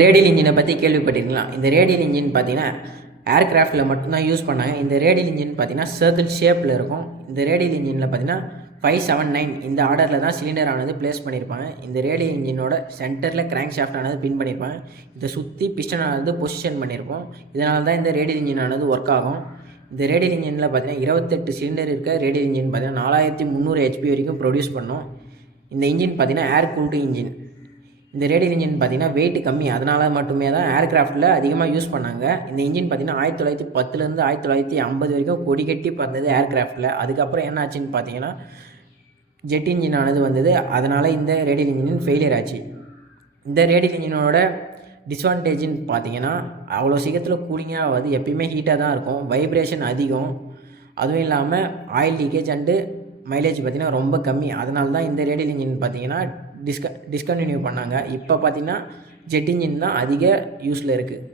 Radial இன்ஜினை பற்றி கேள்விப்பட்டிருக்கீங்களா? இந்த ரேடியல் இன்ஜின் பார்த்தீங்கன்னா ஏர்கிராஃப்டில் மட்டும்தான் யூஸ் பண்ணாங்க. இந்த ரேடியல் இன்ஜின் பார்த்தீங்கன்னா சர்க்கிள் ஷேப்பில் இருக்கும். இந்த ரேடியல் இன்ஜினில் பார்த்தீங்கன்னா 579 இந்த ஆர்டரில் தான் சிலிண்டர் ஆனது பிளேஸ் பண்ணியிருப்பாங்க. இந்த ரேடியல் இன்ஜினோட சென்டரில் கிராங்க் ஷாஃப்ட் ஆனது பின் பண்ணியிருப்பாங்க. இதை சுற்றி பிஸ்டன் ஆனது பொசிஷன் பண்ணியிருப்போம். இதனால தான் இந்த ரேடியல் இன்ஜின் ஆனது ஒர்க் ஆகும். இந்த ரேடியல் இன்ஜினில் பார்த்தீங்கன்னா 28 சிலிண்டர் இருக்க ரேடியல் இன்ஜின் பார்த்தீங்கன்னா 4300 ஹெச்பி வரைக்கும் ப்ரொடியூஸ் பண்ணும். இந்த இன்ஜின் பார்த்தீங்கன்னா ஏர் கூல்டு இன்ஜின். இந்த ரேடியல் இன்ஜின் பார்த்தீங்கன்னா வெயிட் கம்மி, அதனால மட்டுமே தான் ஏர்கிராஃப்டில் அதிகமாக யூஸ் பண்ணாங்க. இந்த இன்ஜின் பார்த்தீங்கன்னா 1910லேருந்து 1950 வரைக்கும் கொடி கட்டி பறந்தது ஏர்கிராஃப்டில். அதுக்கப்புறம் என்ன ஆச்சுன்னு பார்த்தீங்கன்னா ஜெட் இன்ஜின் ஆனது வந்தது. அதனால் இந்த ரேடியல் இன்ஜின் ஃபெயிலியர் ஆச்சு. இந்த ரேடியல் இன்ஜினோட டிஸ்அட்வான்டேஜ்னு பார்த்தீங்கன்னா அவ்வளோ சீக்கிரத்தில் கூலிங்காக ஆகாது, எப்பயுமே ஹீட்டாக தான் இருக்கும், வைப்ரேஷன் அதிகம், அதுவும் இல்லாமல் ஆயில் லீக்கேஜ் அண்டு மைலேஜ் பார்த்திங்கன்னா ரொம்ப கம்மி. அதனால தான் இந்த ரேடியல் இன்ஜின் பார்த்திங்கன்னா டிஸ்கன்டினியூ பண்ணாங்க. இப்போ பார்த்திங்கன்னா ஜெட் இன்ஜின் தான் அதிக யூஸில் இருக்குது.